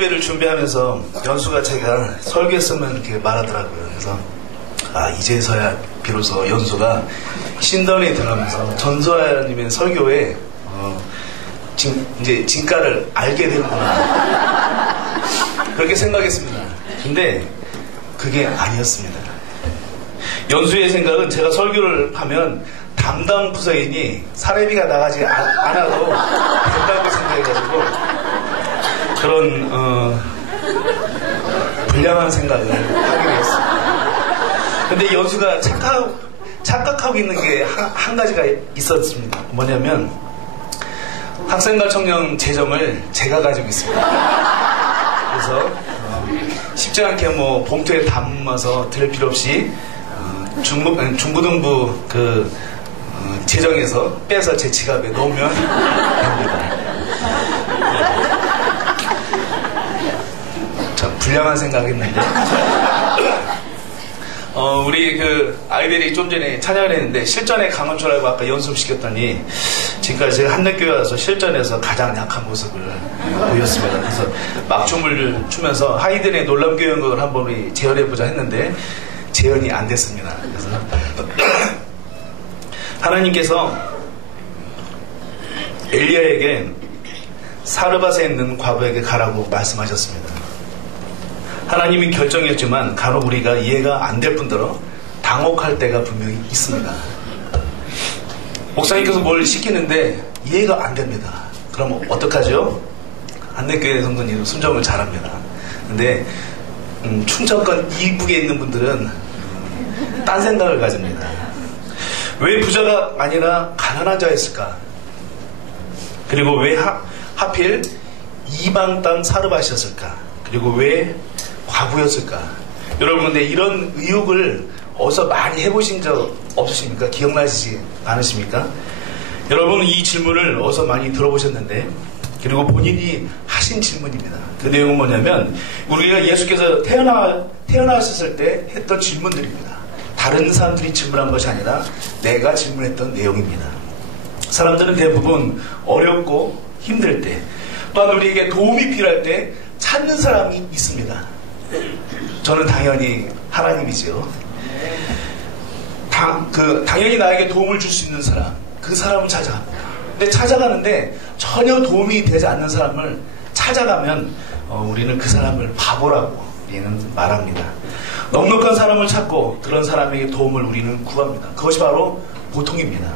예배를 준비하면서 연수가 제가 설교했으면 이렇게 말하더라고요. 그래서 이제서야 비로소 연수가 신던에 들어가면서 전소아님의 설교에 이제 진가를 알게 되는구나 그렇게 생각했습니다. 근데 그게 아니었습니다. 연수의 생각은 제가 설교를 하면 담당 부서인이 사례비가 나가지 않아도 된다고 생각해가지고 그런 불량한 생각을 하게 되었습니다. 근데 연수가 착각하고 있는 게 한 가지가 있었습니다. 뭐냐면 학생과 청년 재정을 제가 가지고 있습니다. 그래서 쉽지 않게 뭐 봉투에 담아서 들 필요 없이 중고등부 재정에서 빼서 제 지갑에 넣으면 됩니다. 참 불량한 생각했는데 우리 아이들이 좀 전에 찬양을 했는데 실전에 강한 줄 알고 아까 연습시켰더니 지금까지 제가 한대교회 와서 실전에서 가장 약한 모습을 보였습니다. 그래서 막춤을 추면서 아이들의 놀라운 교회 연극을 한번 우리 재현해보자 했는데 재현이 안 됐습니다. 그래서 하나님께서 엘리야에게 사르밧에 있는 과부에게 가라고 말씀하셨습니다. 하나님이 결정했지만 간혹 우리가 이해가 안 될 뿐더러 당혹할 때가 분명히 있습니다. 목사님께서 뭘 시키는데 이해가 안 됩니다. 그럼 어떡하죠? 한대교회 성도님 순종을 잘합니다. 근데 충청권 이북에 있는 분들은 딴 생각을 가집니다. 왜 부자가 아니라 가난한 자였을까? 그리고 왜 하필 이방 땅 사르밧이었을까? 그리고 왜 과부였을까? 여러분 근데 이런 의혹을 어디서 많이 해보신 적 없으십니까? 기억나시지 않으십니까? 여러분은 이 질문을 어디서 많이 들어보셨는데 그리고 본인이 하신 질문입니다. 그 내용은 뭐냐면 우리가 예수께서 태어나셨을 때 했던 질문들입니다. 다른 사람들이 질문한 것이 아니라 내가 질문했던 내용입니다. 사람들은 대부분 어렵고 힘들 때 또한 우리에게 도움이 필요할 때 찾는 사람이 있습니다. 저는 당연히 하나님이죠. 당연히 나에게 도움을 줄 수 있는 사람, 그 사람을 찾아갑니다. 근데 찾아가는데 전혀 도움이 되지 않는 사람을 찾아가면 우리는 그 사람을 바보라고 우리는 말합니다. 넉넉한 사람을 찾고 그런 사람에게 도움을 우리는 구합니다. 그것이 바로 보통입니다.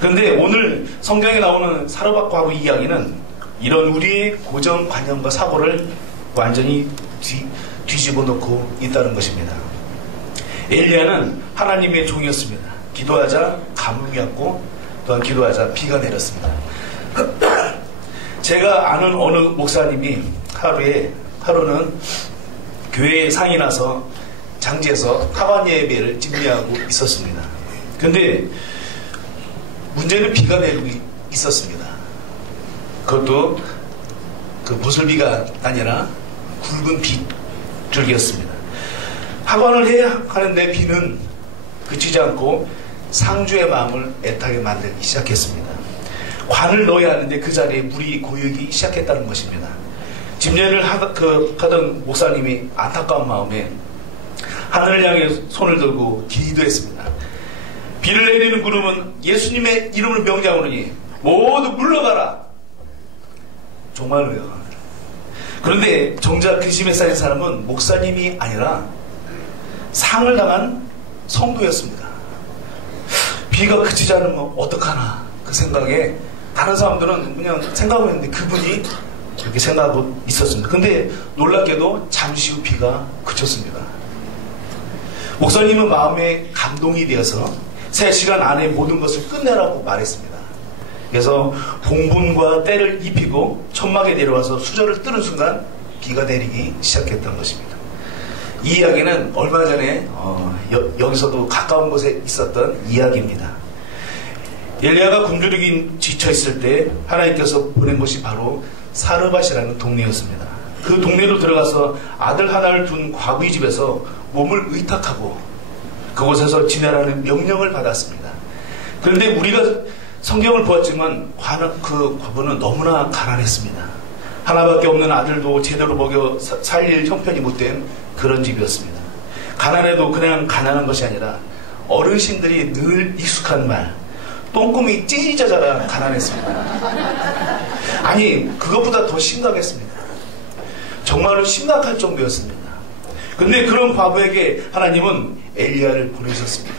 그런데 오늘 성경에 나오는 사르밧 과부 이야기는 이런 우리의 고정관념과 사고를 완전히 뒤집어 놓고 있다는 것입니다. 엘리야는 하나님의 종이었습니다. 기도하자 가뭄이 왔고 또한 기도하자 비가 내렸습니다. 제가 아는 어느 목사님이 하루는 교회에 상이 나서 장지에서 하반 예배를 집례하고 있었습니다. 근데 문제는 비가 내리고 있었습니다. 그것도 무슬비가 아니라 굵은 빗줄기였습니다. 하관을 해야 하는데 비는 그치지 않고 상주의 마음을 애타게 만들기 시작했습니다. 관을 넣어야 하는데 그 자리에 물이 고이기 시작했다는 것입니다. 집례를 하던 목사님이 안타까운 마음에 하늘을 향해 손을 들고 기도했습니다. 비를 내리는 구름은 예수님의 이름을 명령하노니 모두 물러가라. 정말로요. 그런데 정작 근심에 쌓인 사람은 목사님이 아니라 상을 당한 성도였습니다. 비가 그치지 않으면 어떡하나 그 생각에 다른 사람들은 그냥 생각을 했는데 그분이 그렇게 생각하고 있었습니다. 근데 놀랍게도 잠시 후 비가 그쳤습니다. 목사님은 마음에 감동이 되어서 3시간 안에 모든 것을 끝내라고 말했습니다. 그래서 봉분과 때를 입히고 천막에 내려와서 수저를 뜨는 순간 비가 내리기 시작했던 것입니다. 이 이야기는 얼마 전에 여기서도 가까운 곳에 있었던 이야기입니다. 엘리야가 굶주리기 지쳐있을 때 하나님께서 보낸 곳이 바로 사르밧이라는 동네였습니다. 그 동네로 들어가서 아들 하나를 둔 과부의 집에서 몸을 의탁하고 그곳에서 지내라는 명령을 받았습니다. 그런데 우리가 성경을 보았지만 그 과부는 너무나 가난했습니다. 하나밖에 없는 아들도 제대로 먹여 살릴 형편이 못된 그런 집이었습니다. 가난해도 그냥 가난한 것이 아니라 어르신들이 늘 익숙한 말, 똥꿈이 찢어져라 가난했습니다. 아니, 그것보다 더 심각했습니다. 정말로 심각할 정도였습니다. 근데 그런 과부에게 하나님은 엘리야를 보내셨습니다.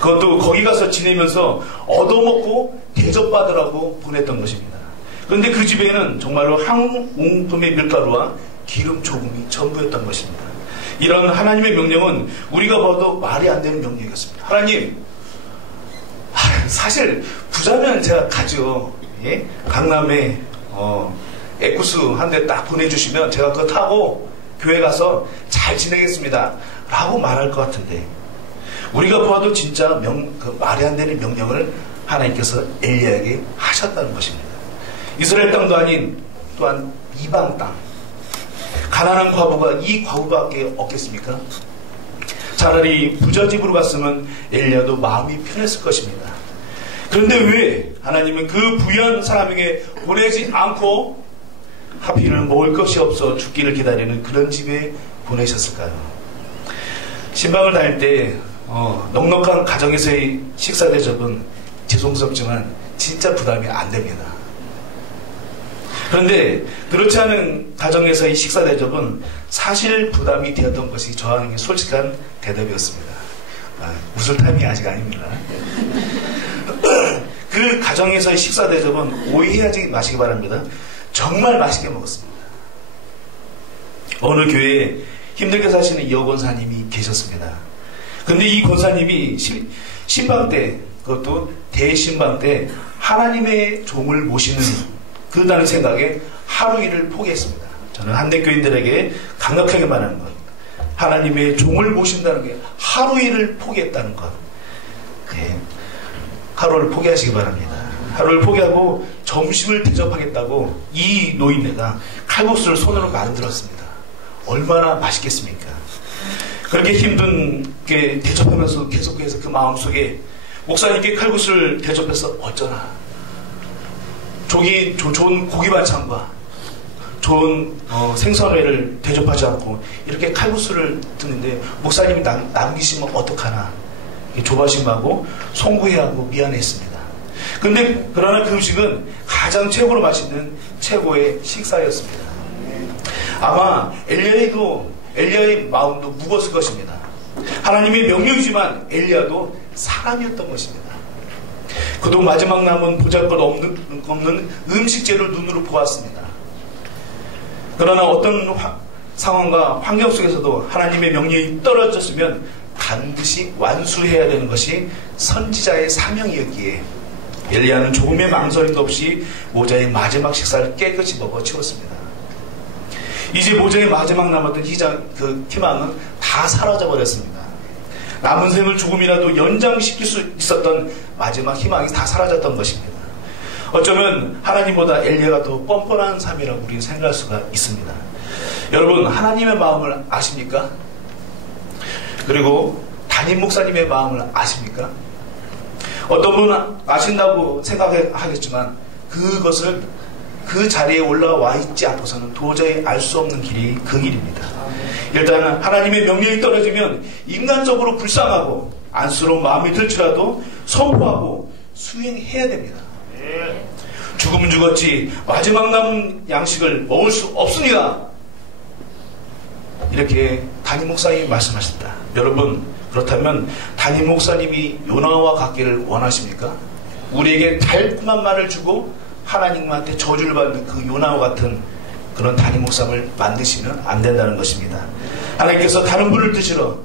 그것도 거기 가서 지내면서 얻어먹고 대접받으라고 보냈던 것입니다. 그런데 그 집에는 정말로 한 웅큼의 밀가루와 기름 조금이 전부였던 것입니다. 이런 하나님의 명령은 우리가 봐도 말이 안 되는 명령이었습니다. 하나님, 사실 부자면 제가 가죠. 예? 강남에 에쿠스 한 대 딱 보내주시면 제가 그거 타고 교회 가서 잘 지내겠습니다 라고 말할 것 같은데, 우리가 봐도 진짜 그 말이 안 되는 명령을 하나님께서 엘리야에게 하셨다는 것입니다. 이스라엘 땅도 아닌 또한 이방 땅, 가난한 과부가 이 과부밖에 없겠습니까? 차라리 부자 집으로 갔으면 엘리야도 마음이 편했을 것입니다. 그런데 왜 하나님은 그 부유한 사람에게 보내지 않고 하필은 먹을 것이 없어 죽기를 기다리는 그런 집에 보내셨을까요? 신방을 다닐 때 넉넉한 가정에서의 식사 대접은 죄송스럽지만 진짜 부담이 안 됩니다. 그런데 그렇지 않은 가정에서의 식사 대접은 사실 부담이 되었던 것이 저항의 솔직한 대답이었습니다. 웃을 타임이 아직 아닙니다. 그 가정에서의 식사 대접은 오해하지 마시기 바랍니다. 정말 맛있게 먹었습니다. 어느 교회에 힘들게 사시는 여 권사님이 계셨습니다. 근데 이 권사님이 신방 때, 그것도 대신방 때 하나님의 종을 모시는 그다는 생각에 하루 일을 포기했습니다. 저는 한대교인들에게 강력하게 말하는 것, 하나님의 종을 모신다는 게 하루 일을 포기했다는 것. 네. 하루를 포기하시기 바랍니다. 하루를 포기하고 점심을 대접하겠다고 이 노인네가 칼국수를 손으로 만들었습니다. 얼마나 맛있겠습니까? 그렇게 힘든게 대접하면서 계속해서 그 마음속에 목사님께 칼국수를 대접해서 어쩌나 좋은 고기 반찬과 좋은 생선회를 대접하지 않고 이렇게 칼국수를 듣는데 목사님이 남기시면 어떡하나 조바심하고 송구해하고 미안했습니다. 근데 그러나 그 음식은 가장 최고로 맛있는 최고의 식사였습니다. 아마 엘리야의 마음도 무거웠을 것입니다. 하나님의 명령이지만 엘리야도 사람이었던 것입니다. 그도 마지막 남은 보잘것없는 음식재를 눈으로 보았습니다. 그러나 어떤 상황과 환경 속에서도 하나님의 명령이 떨어졌으면 반드시 완수해야 되는 것이 선지자의 사명이었기에 엘리야는 조금의 망설임도 없이 모자의 마지막 식사를 깨끗이 먹어 치웠습니다. 이제 모자의 마지막 남았던 희망은 다 사라져버렸습니다. 남은 생을 조금이라도 연장시킬 수 있었던 마지막 희망이 다 사라졌던 것입니다. 어쩌면 하나님보다 엘리야가 더 뻔뻔한 삶이라고 우리는 생각할 수가 있습니다. 여러분, 하나님의 마음을 아십니까? 그리고 담임 목사님의 마음을 아십니까? 어떤 분은 아신다고 생각하겠지만 그것을 그 자리에 올라와 있지 않고서는 도저히 알 수 없는 길이 그 길입니다. 일단 하나님의 명령이 떨어지면 인간적으로 불쌍하고 안쓰러운 마음이 들지라도 선포하고 수행해야 됩니다. 죽으면 죽었지 마지막 남은 양식을 먹을 수 없습니다. 이렇게 담임 목사님이 말씀하셨다. 여러분, 그렇다면 담임 목사님이 요나와 같기를 원하십니까? 우리에게 달콤한 말을 주고 하나님한테 저주를 받는 그 요나와 같은 그런 담임 목사님을 만드시면 안 된다는 것입니다. 하나님께서 다른 분을 드시러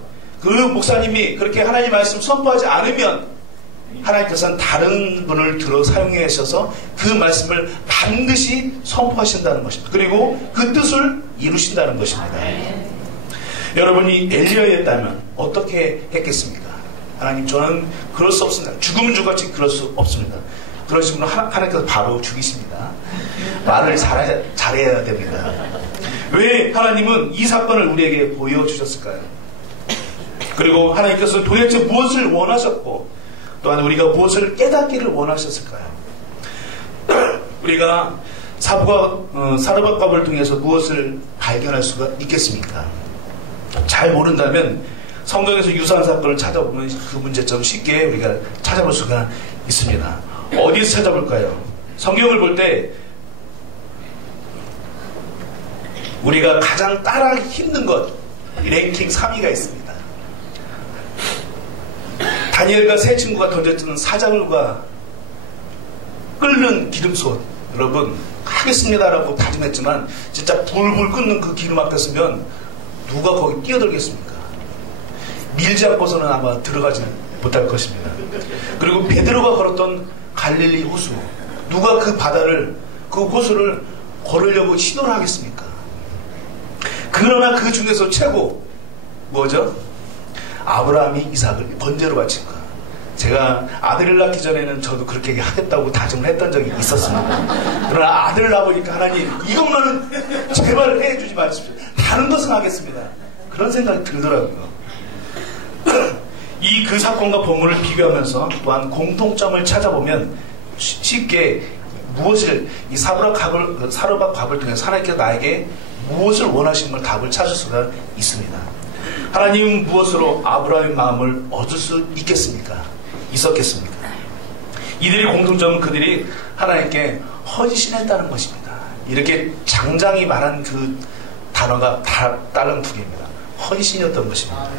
그 목사님이 그렇게 하나님 말씀 선포하지 않으면 하나님께서는 다른 분을 들어 사용해 하셔서 그 말씀을 반드시 선포하신다는 것입니다. 그리고 그 뜻을 이루신다는 것입니다. 여러분이 엘리야였다면 어떻게 했겠습니까? 하나님, 저는 그럴 수 없습니다. 죽으면 죽었지 그럴 수 없습니다. 그러시면 하나님께서 바로 죽이십니다. 말을 잘해야 됩니다. 왜 하나님은 이 사건을 우리에게 보여주셨을까요? 그리고 하나님께서 도대체 무엇을 원하셨고 또한 우리가 무엇을 깨닫기를 원하셨을까요? 우리가 사르밧갑을 통해서 무엇을 발견할 수가 있겠습니까? 잘 모른다면 성경에서 유사한 사건을 찾아보면 그 문제점 쉽게 우리가 찾아볼 수가 있습니다. 어디서 찾아볼까요? 성경을 볼 때 우리가 가장 따라하기 힘든 것 랭킹 3위가 있습니다. 다니엘과 세 친구가 던져주는 사자굴과 끓는 기름솥. 여러분 하겠습니다라고 다짐했지만 진짜 불불 끓는 그 기름 앞에 서면 누가 거기 뛰어들겠습니까? 밀지 않고서는 아마 들어가지 못할 것입니다. 그리고 베드로가 걸었던 갈릴리 호수, 누가 그 바다를, 그 호수를 걸으려고 시도를 하겠습니까? 그러나 그 중에서 최고 뭐죠? 아브라함이 이삭을 번제로 바친 거. 제가 아들을 낳기 전에는 저도 그렇게 하겠다고 다짐을 했던 적이 있었습니다. 그러나 아들을 낳으니까 하나님 이것만은 제발 해주지 마십시오. 다른 것은 하겠습니다. 그런 생각이 들더라고요. 이 그 사건과 본문을 비교하면서 또한 공통점을 찾아보면 쉽게 무엇을 이 사르밧갑을 통해서 하나님께서 나에게 무엇을 원하시는 걸 답을 찾을 수가 있습니다. 하나님은 무엇으로 아브라함의 마음을 얻을 수 있었겠습니까? 이들의 공통점은 그들이 하나님께 헌신했다는 것입니다. 이렇게 장장이 말한 그 단어가 다른 두 개입니다. 헌신이었던 것입니다.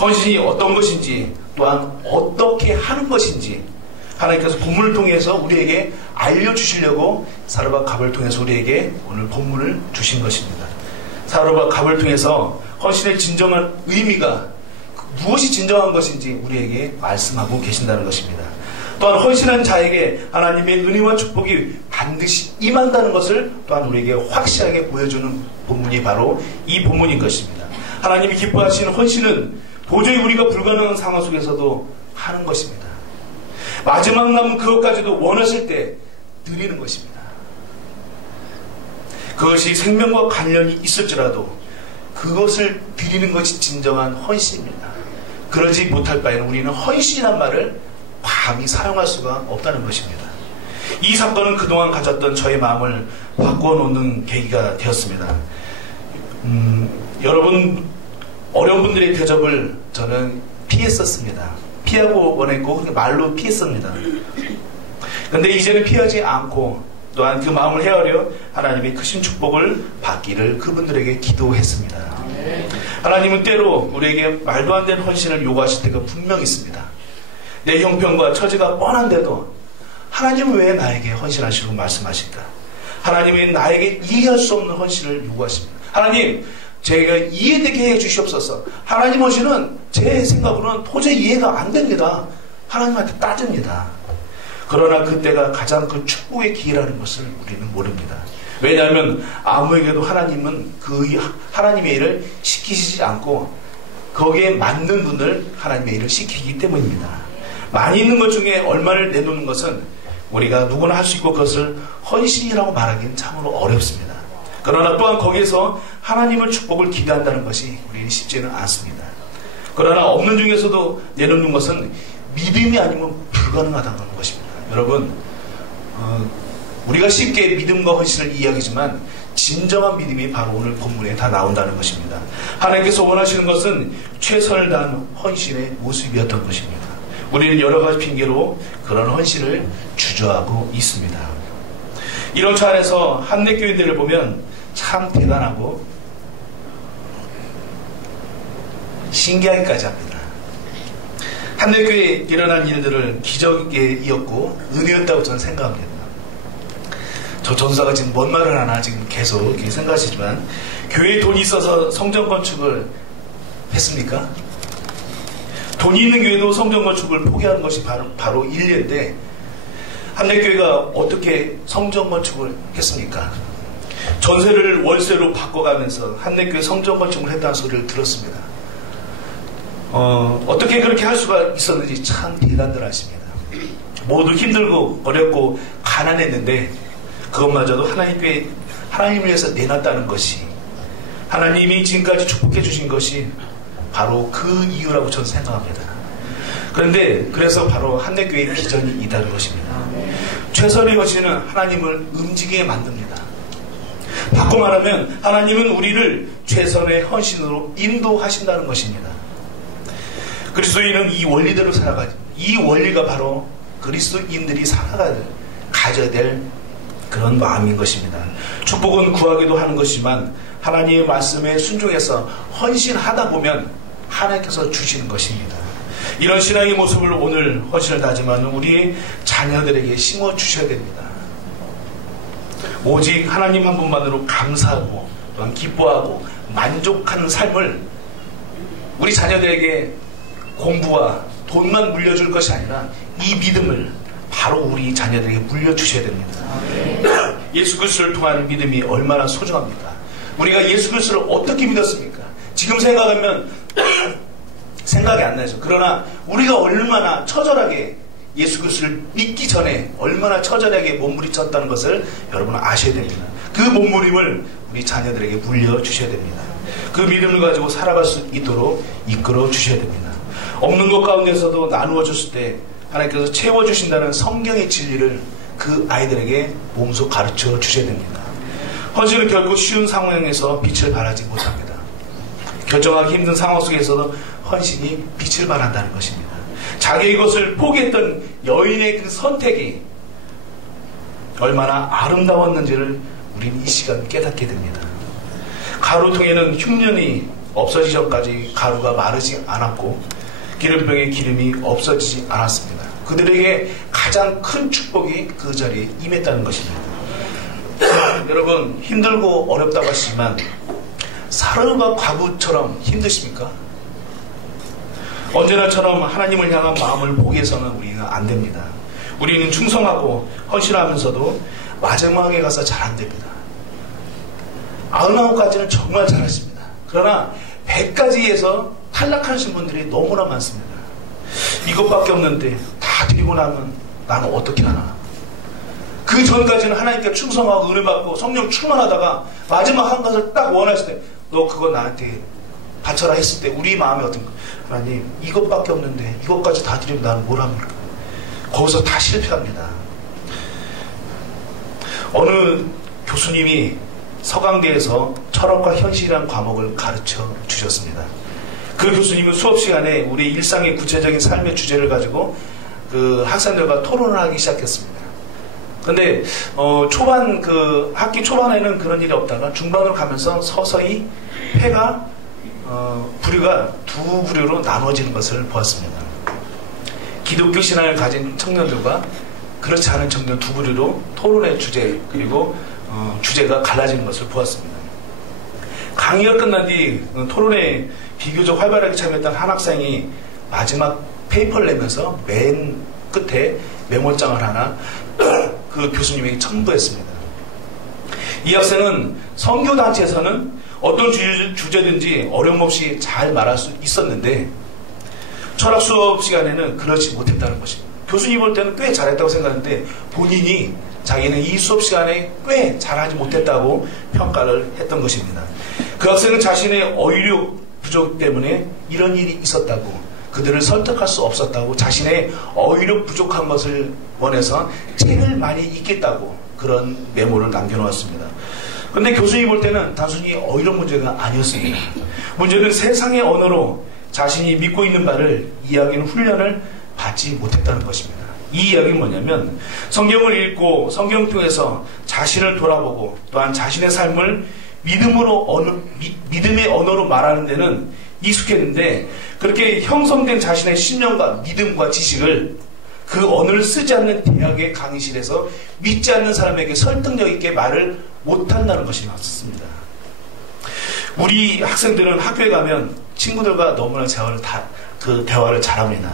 헌신이 어떤 것인지 또한 어떻게 하는 것인지 하나님께서 본문을 통해서 우리에게 알려주시려고 사르밧갑을 통해서 우리에게 오늘 본문을 주신 것입니다. 사르밧갑을 통해서 헌신의 진정한 의미가 무엇이 진정한 것인지 우리에게 말씀하고 계신다는 것입니다. 또한 헌신한 자에게 하나님의 은혜와 축복이 반드시 임한다는 것을 또한 우리에게 확실하게 보여주는 본문이 바로 이 본문인 것입니다. 하나님이 기뻐하시는 헌신은 도저히 우리가 불가능한 상황 속에서도 하는 것입니다. 마지막 남은 그것까지도 원하실 때 드리는 것입니다. 그것이 생명과 관련이 있을지라도 그것을 드리는 것이 진정한 헌신입니다. 그러지 못할 바에는 우리는 헌신이란 말을 감히 사용할 수가 없다는 것입니다. 이 사건은 그동안 가졌던 저의 마음을 바꿔놓는 계기가 되었습니다. 여러분 어려운 분들의 대접을 저는 피했었습니다. 피하고 원했고 말로 피했습니다. 근데 이제는 피하지 않고 또한 그 마음을 헤아려 하나님의 크신 축복을 받기를 그분들에게 기도했습니다. 하나님은 때로 우리에게 말도 안 되는 헌신을 요구하실 때가 분명히 있습니다. 내 형편과 처지가 뻔한데도 하나님은 왜 나에게 헌신하시고 말씀하실까? 하나님은 나에게 이해할 수 없는 헌신을 요구하십니다. 하나님, 제가 이해되게 해 주시옵소서. 하나님 헌신은 제 생각으로는 도저히 이해가 안 됩니다. 하나님한테 따집니다. 그러나 그때가 가장 그 축복의 기회라는 것을 우리는 모릅니다. 왜냐하면 아무에게도 하나님은 그 하나님의 일을 시키시지 않고 거기에 맞는 분을 하나님의 일을 시키기 때문입니다. 많이 있는 것 중에 얼마를 내놓는 것은 우리가 누구나 할 수 있고 그것을 헌신이라고 말하기는 참으로 어렵습니다. 그러나 또한 거기에서 하나님의 축복을 기대한다는 것이 우리는 쉽지는 않습니다. 그러나 없는 중에서도 내놓는 것은 믿음이 아니면 불가능하다는 것입니다. 여러분, 우리가 쉽게 믿음과 헌신을 이야기하지만 진정한 믿음이 바로 오늘 본문에 다 나온다는 것입니다. 하나님께서 원하시는 것은 최선을 다한 헌신의 모습이었던 것입니다. 우리는 여러 가지 핑계로 그런 헌신을 주저하고 있습니다. 이런 차 안에서 한내교인들을 보면 참 대단하고 신기하기까지 합니다. 한내교회에 일어난 일들을 기적에 이었고 은혜였다고 저는 생각합니다. 저 전사가 지금 뭔 말을 하나 지금 계속 이렇게 생각하시지만 교회에 돈이 있어서 성전 건축을 했습니까? 돈이 있는 교회도 성전 건축을 포기하는 것이 바로 인례인데 한내교회가 어떻게 성전 건축을 했습니까? 전세를 월세로 바꿔가면서 한내교회 성전 건축을 했다는 소리를 들었습니다. 어떻게 그렇게 할 수가 있었는지 참 대단들 하십니다. 모두 힘들고 어렵고 가난했는데 그것마저도 하나님을 위해서 내놨다는 것이 하나님이 지금까지 축복해 주신 것이 바로 그 이유라고 저는 생각합니다. 그런데 그래서 바로 한내교회의 비전이 있다는 것입니다. 최선의 헌신은 하나님을 움직이게 만듭니다. 바꿔 말하면 하나님은 우리를 최선의 헌신으로 인도하신다는 것입니다. 그리스도인은 이 원리대로 살아가죠. 이 원리가 바로 그리스도인들이 가져야 될 그런 마음인 것입니다. 축복은 구하기도 하는 것이지만 하나님의 말씀에 순종해서 헌신하다 보면 하나님께서 주시는 것입니다. 이런 신앙의 모습을 오늘 헌신을 다짐하는 우리 자녀들에게 심어주셔야 됩니다. 오직 하나님 한 분만으로 감사하고 또한 기뻐하고 만족하는 삶을 우리 자녀들에게 공부와 돈만 물려줄 것이 아니라 이 믿음을 바로 우리 자녀들에게 물려주셔야 됩니다. 예수 그리스도를 통한 믿음이 얼마나 소중합니까? 우리가 예수 그리스도를 어떻게 믿었습니까? 지금 생각하면 생각이 안 나죠. 그러나 우리가 얼마나 처절하게 예수 그리스도를 믿기 전에 얼마나 처절하게 몸부림쳤다는 것을 여러분은 아셔야 됩니다. 그 몸부림을 우리 자녀들에게 물려주셔야 됩니다. 그 믿음을 가지고 살아갈 수 있도록 이끌어 주셔야 됩니다. 없는 것 가운데서도 나누어 줬을 때 하나님께서 채워주신다는 성경의 진리를 그 아이들에게 몸소 가르쳐 주셔야 됩니다. 헌신은 결코 쉬운 상황에서 빛을 발하지 못합니다. 결정하기 힘든 상황 속에서도 헌신이 빛을 발한다는 것입니다. 자기의 것을 포기했던 여인의 그 선택이 얼마나 아름다웠는지를 우리는 이 시간 깨닫게 됩니다. 가루통에는 흉년이 없어지기 전까지 가루가 마르지 않았고 기름병에 기름이 없어지지 않았습니다. 그들에게 가장 큰 축복이 그 자리에 임했다는 것입니다. 여러분 힘들고 어렵다고 하시지만 사르과 과부처럼 힘드십니까? 언제나처럼 하나님을 향한 마음을 포기해서는 우리는 안 됩니다. 우리는 충성하고 헌신하면서도 마지막에 가서 잘 안 됩니다. 99가지는 정말 잘하십니다. 그러나 100가지에서 탈락하신 분들이 너무나 많습니다. 이것밖에 없는데 다 드리고 나면 나는 어떻게 하나. 그 전까지는 하나님께 충성하고 은혜 받고 성령 충만하다가 마지막 한 것을 딱 원했을 때 너 그거 나한테 바쳐라 했을 때 우리 마음이 어떤가. 하나님 이것밖에 없는데 이것까지 다 드리면 나는 뭘 합니까? 거기서 다 실패합니다. 어느 교수님이 서강대에서 철학과 현실이라는 과목을 가르쳐 주셨습니다. 그 교수님은 수업 시간에 우리 일상의 구체적인 삶의 주제를 가지고 그 학생들과 토론을 하기 시작했습니다. 근데 초반 그 학기 초반에는 그런 일이 없다가 중반으로 가면서 서서히 패가 부류가 두 부류로 나눠지는 것을 보았습니다. 기독교 신앙을 가진 청년들과 그렇지 않은 청년 두 부류로 토론의 주제 그리고 주제가 갈라지는 것을 보았습니다. 강의가 끝난 뒤 토론에 비교적 활발하게 참여했던 한 학생이 마지막 페이퍼를 내면서 맨 끝에 메모장을 하나 그 교수님에게 첨부했습니다. 이 학생은 선교단체에서는 어떤 주제든지 어려움 없이 잘 말할 수 있었는데 철학 수업 시간에는 그렇지 못했다는 것입니다. 교수님 볼 때는 꽤 잘했다고 생각하는데 본인이 자기는 이 수업 시간에 꽤 잘하지 못했다고 평가를 했던 것입니다. 그 학생은 자신의 어휘력 부족 때문에 이런 일이 있었다고 그들을 설득할 수 없었다고 자신의 어휘력 부족한 것을 원해서 책을 많이 읽겠다고 그런 메모를 남겨놓았습니다. 그런데 교수님이 볼 때는 단순히 어휘력 문제가 아니었습니다. 문제는 세상의 언어로 자신이 믿고 있는 바를 이야기하는 훈련을 받지 못했다는 것입니다. 이 이야기는 뭐냐면 성경을 읽고 성경 통해서 자신을 돌아보고 또한 자신의 삶을 믿음의 언어로 말하는 데는 익숙했는데 그렇게 형성된 자신의 신념과 믿음과 지식을 그 언어를 쓰지 않는 대학의 강의실에서 믿지 않는 사람에게 설득력 있게 말을 못한다는 것이 맞습니다. 우리 학생들은 학교에 가면 친구들과 너무나 대화를 잘합니다.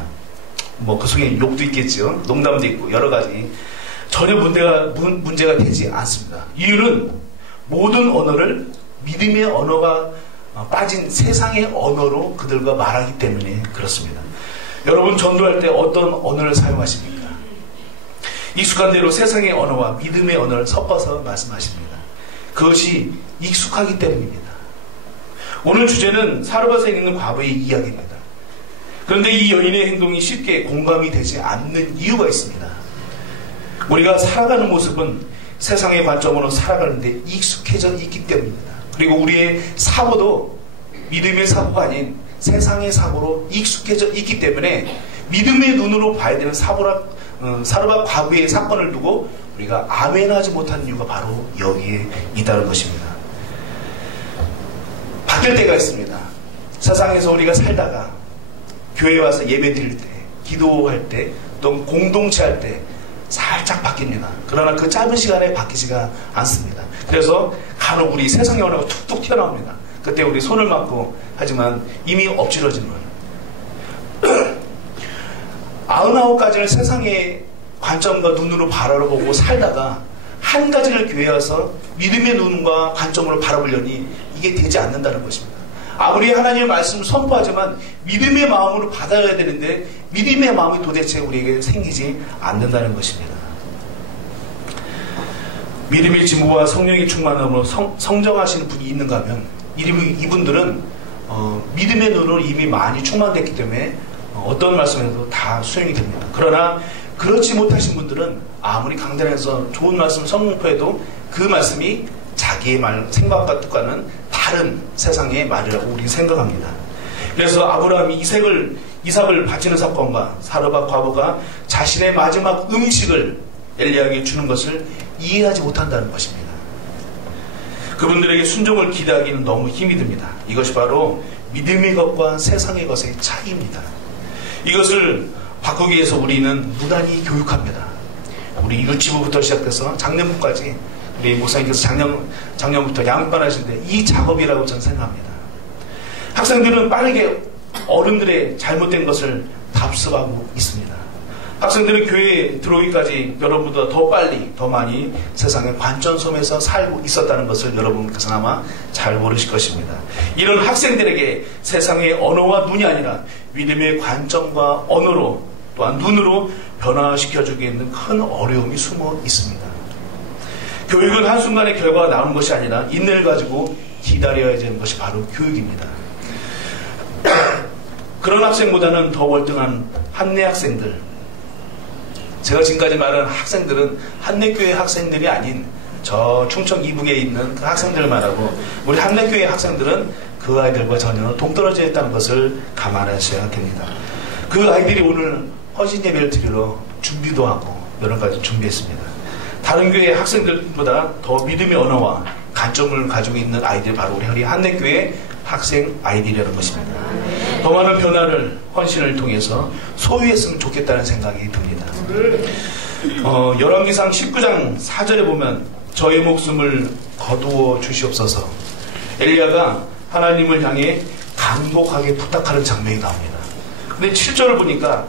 뭐 그 속에 욕도 있겠죠. 농담도 있고 여러 가지 전혀 문제가 되지 않습니다. 이유는 모든 언어를 믿음의 언어가 빠진 세상의 언어로 그들과 말하기 때문에 그렇습니다. 여러분 전도할 때 어떤 언어를 사용하십니까? 익숙한 대로 세상의 언어와 믿음의 언어를 섞어서 말씀하십니다. 그것이 익숙하기 때문입니다. 오늘 주제는 사르밧에 있는 과부의 이야기입니다. 그런데 이 여인의 행동이 쉽게 공감이 되지 않는 이유가 있습니다. 우리가 살아가는 모습은 세상의 관점으로 살아가는데 익숙해져 있기 때문입니다. 그리고 우리의 사고도 믿음의 사고가 아닌 세상의 사고로 익숙해져 있기 때문에 믿음의 눈으로 봐야 되는 사르밧 과부의 사건을 두고 우리가 아멘하지 못하는 이유가 바로 여기에 있다는 것입니다. 바뀔 때가 있습니다. 세상에서 우리가 살다가 교회에 와서 예배 드릴 때, 기도할 때, 또 공동체 할 때 살짝 바뀝니다. 그러나 그 짧은 시간에 바뀌지가 않습니다. 그래서 간혹 우리 세상의 언어가 툭툭 튀어나옵니다. 그때 우리 손을 맞고 하지만 이미 엎질러진 거예요. 99가지를 세상의 관점과 눈으로 바라보고 살다가 한 가지를 교회에 와서 믿음의 눈과 관점으로 바라보려니 이게 되지 않는다는 것입니다. 아무리 하나님의 말씀을 선포하지만 믿음의 마음으로 받아야 되는데 믿음의 마음이 도대체 우리에게 생기지 않는다는 것입니다. 믿음의 진보와 성령의 충만함으로 성정하시는 분이 있는가 하면 이분들은 믿음의 눈으로 이미 많이 충만됐기 때문에 어떤 말씀에도 다 수용이 됩니다. 그러나 그렇지 못하신 분들은 아무리 강단에서 좋은 말씀을 선포해도 그 말씀이 자기의 생각과 뜻과는 다른 세상의 말이라고 우리는 생각합니다. 그래서 아브라함이 이삭을 바치는 사건과 사르밧 과부가 자신의 마지막 음식을 엘리야에게 주는 것을 이해하지 못한다는 것입니다. 그분들에게 순종을 기대하기는 너무 힘이 듭니다. 이것이 바로 믿음의 것과 세상의 것의 차이입니다. 이것을 바꾸기 위해서 우리는 무단히 교육합니다. 우리 유치부부터 시작해서 작년부까지 우리 목사님께서 작년부터 양육반하시는데 이 작업이라고 저는 생각합니다. 학생들은 빠르게 어른들의 잘못된 것을 답습하고 있습니다. 학생들은 교회에 들어오기까지 여러분보다 더 빨리 더 많이 세상의 관점 속에서 살고 있었다는 것을 여러분께서 아마 잘 모르실 것입니다. 이런 학생들에게 세상의 언어와 눈이 아니라 믿음의 관점과 언어로 또한 눈으로 변화시켜주기 있는 큰 어려움이 숨어 있습니다. 교육은 한순간의 결과가 나오는 것이 아니라 인내를 가지고 기다려야 되는 것이 바로 교육입니다. 그런 학생보다는 더 월등한 한내 학생들, 제가 지금까지 말한 학생들은 한내교회 학생들이 아닌 저 충청 이북에 있는 그 학생들을 말하고 우리 한내교회 학생들은 그 아이들과 전혀 동떨어져 있다는 것을 감안하셔야 됩니다. 그 아이들이 오늘 헌신 예배를 드리러 준비도 하고 여러 가지 준비했습니다. 다른 교회 학생들보다 더 믿음의 언어와 관점을 가지고 있는 아이들이 바로 우리 한내교회 학생 아이들이라는 것입니다. 더 많은 변화를 헌신을 통해서 소유했으면 좋겠다는 생각이 듭니다. 열왕기상 19장 4절에 보면 저의 목숨을 거두어 주시옵소서, 엘리야가 하나님을 향해 간곡하게 부탁하는 장면이 나옵니다. 근데 7절을 보니까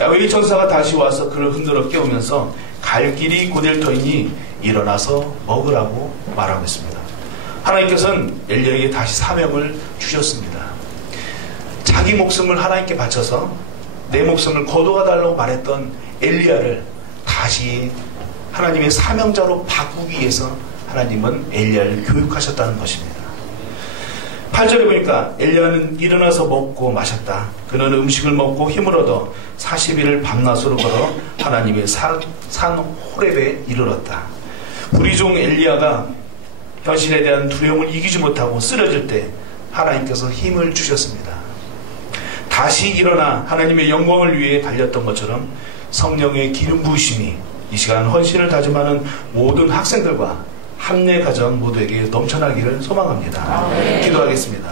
야훼의 천사가 다시 와서 그를 흔들어 깨우면서 갈 길이 곧일 터이니 일어나서 먹으라고 말하고 있습니다. 하나님께서는 엘리야에게 다시 사명을 주셨습니다. 자기 목숨을 하나님께 바쳐서 내 목숨을 거두어 달라고 말했던 엘리야를 다시 하나님의 사명자로 바꾸기 위해서 하나님은 엘리야를 교육하셨다는 것입니다. 8절에 보니까 엘리야는 일어나서 먹고 마셨다. 그는 음식을 먹고 힘을 얻어 40일을 밤낮으로 걸어 하나님의 산 호렙에 이르렀다. 우리 종 엘리야가 현실에 대한 두려움을 이기지 못하고 쓰러질 때 하나님께서 힘을 주셨습니다. 다시 일어나 하나님의 영광을 위해 달렸던 것처럼 성령의 기름 부으심이 이 시간 헌신을 다짐하는 모든 학생들과 함내 가정 모두에게 넘쳐나기를 소망합니다. 기도하겠습니다.